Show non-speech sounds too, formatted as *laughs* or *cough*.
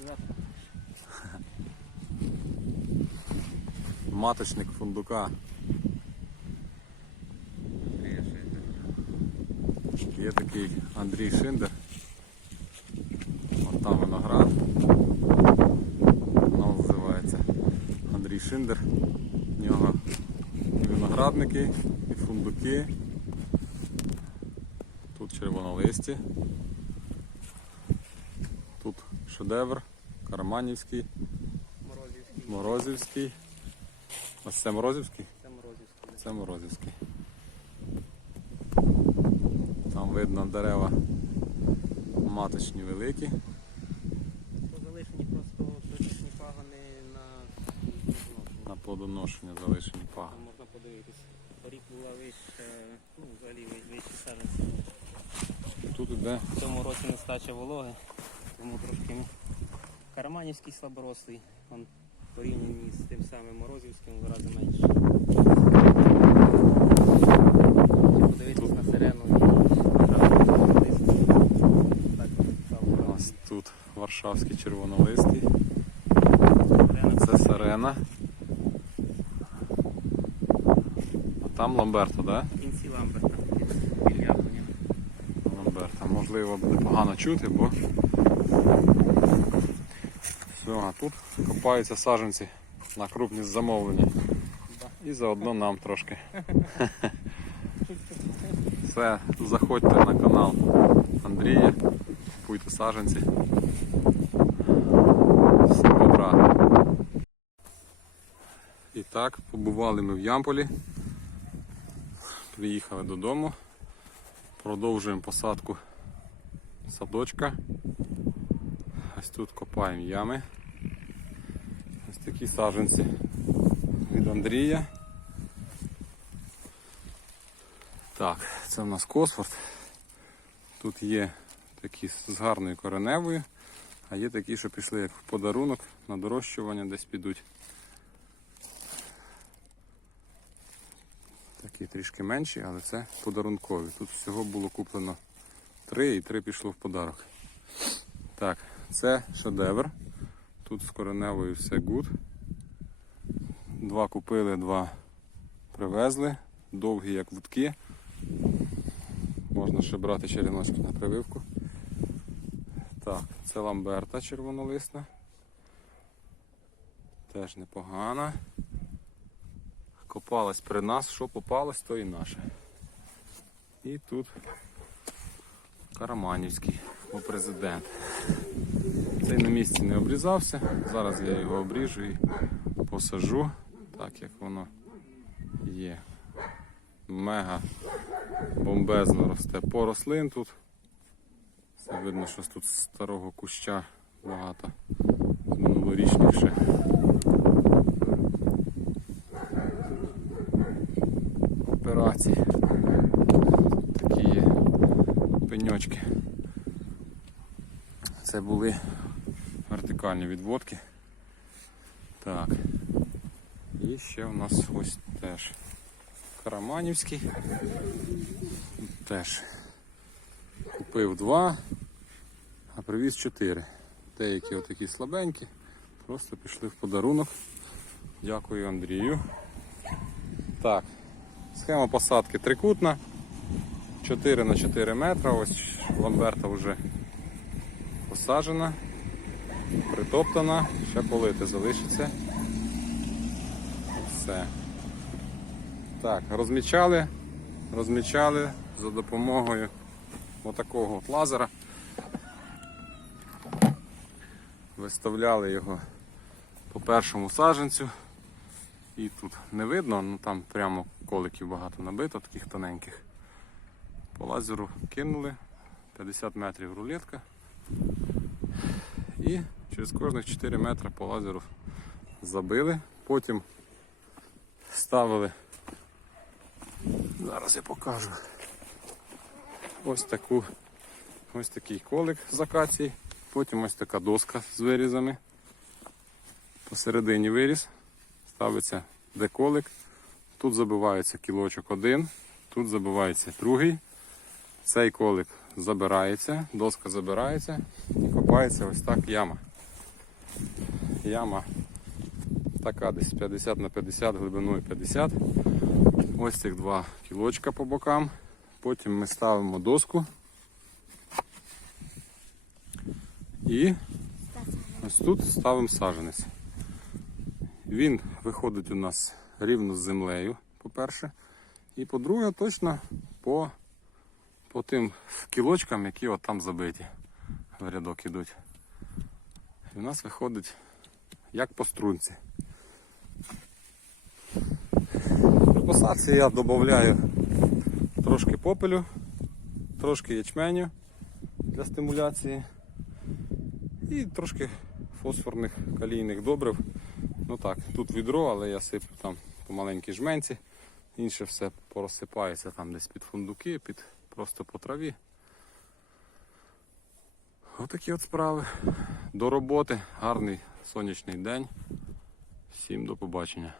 *laughs* Маточник фундука. Є такий Андрій Шиндер. От там виноград. Воно називається Андрій Шиндер. У нього і виноградники, і фундуки. Тут червонолисті. Тут шедевр, Карманівський, Морозівський. Морозівський. Ось це Морозівський? Це Морозівський. Це Морозівський. Там видно дерева маточні великі. Залишені просто точні пагони на На плодоношення залишені пагони. Там можна подивитись. Торік була вище, ну взагалі ви- вище саженці. Тут іде В цьому році нестача вологи, тому трошки карманівський слаборослий. Он порівняні з тим самим Морозівським в рази менше. Подивитись на сирену так у нас тут Варшавський червонолистий. Це сирена. А там Ламберто, да? в кінці ламберта. Ламберта. Можливо, буде погано чути, бо все, а тут копаються саджанці на крупні замовлення. І заодно нам трошки. *laughs* Все, заходьте на канал Андрія, купуйте саджанці. Всім добра. І так, побували ми в Ямполі. Приїхали додому. Продовжуємо посадку садочка. Ось тут копаємо ями. Такі саджанці від Андрія. Так, це в нас Косфорд. Тут є такі з гарною кореневою, а є такі, що пішли як в подарунок на дорощування десь підуть. Такі трішки менші, але це подарункові. Тут всього було куплено три і три пішло в подарок. Так, це шедевр. Тут з кореневою все гуд. Два купили, два привезли. Довгі як вудки. Можна ще брати череночки на прививку. Так, це ламберта червонолисна. Теж непогана. Копалась при нас, що попалось, то і наше. І тут Караманівський у президент. Цей на місці не обрізався. Зараз я його обріжу і посажу, так як воно є. Мега бомбезно росте порослин тут. Все видно, що тут старого куща багато ще. Операції. Такі пеньочки. Це були вертикальні відводки. Так. І ще у нас ось теж Караманівський. Теж купив два, а привіз чотири. Деякі отакі слабенькі, просто пішли в подарунок. Дякую Андрію. Так, схема посадки трикутна. 4 на 4 метри. Ось ламберта вже посаджена, притоптана, ще полити залишиться. Все. Так, розмічали, розмічали за допомогою отакого от лазера. Виставляли його по першому саджанцю. І тут не видно, ну там прямо коликів багато набито, таких тоненьких. По лазеру кинули 50 метрів рулетка. І через кожних 4 метри по лазеру забили. Потім ставили. Зараз я покажу. Ось таку, ось такий колик з акації, потім ось така доска з вирізами. Посередині виріз, ставиться деколик. Тут забивається кілочок один, тут забивається другий. Цей колик забирається, доска забирається і копається ось так яма. Яма така десь 50 на 50, глибиною 50. Ось цих два кілочка по бокам. Потім ми ставимо доску. І ось тут ставимо саджанець. Він виходить у нас рівно з землею, по-перше. І по-друге, точно по, по тим кілочкам, які от там забиті в рядок ідуть. І в нас виходить як по струнці. При посадці я додаю трошки попелю, трошки ячменю для стимуляції і трошки фосфорних калійних добрив. Ну так, тут відро, але я сиплю там по маленькій жменці. Інше все порозсипається там десь під фундуки, під просто по траві. Отакі от справи. До роботи. Гарний сонячний день. Всім до побачення.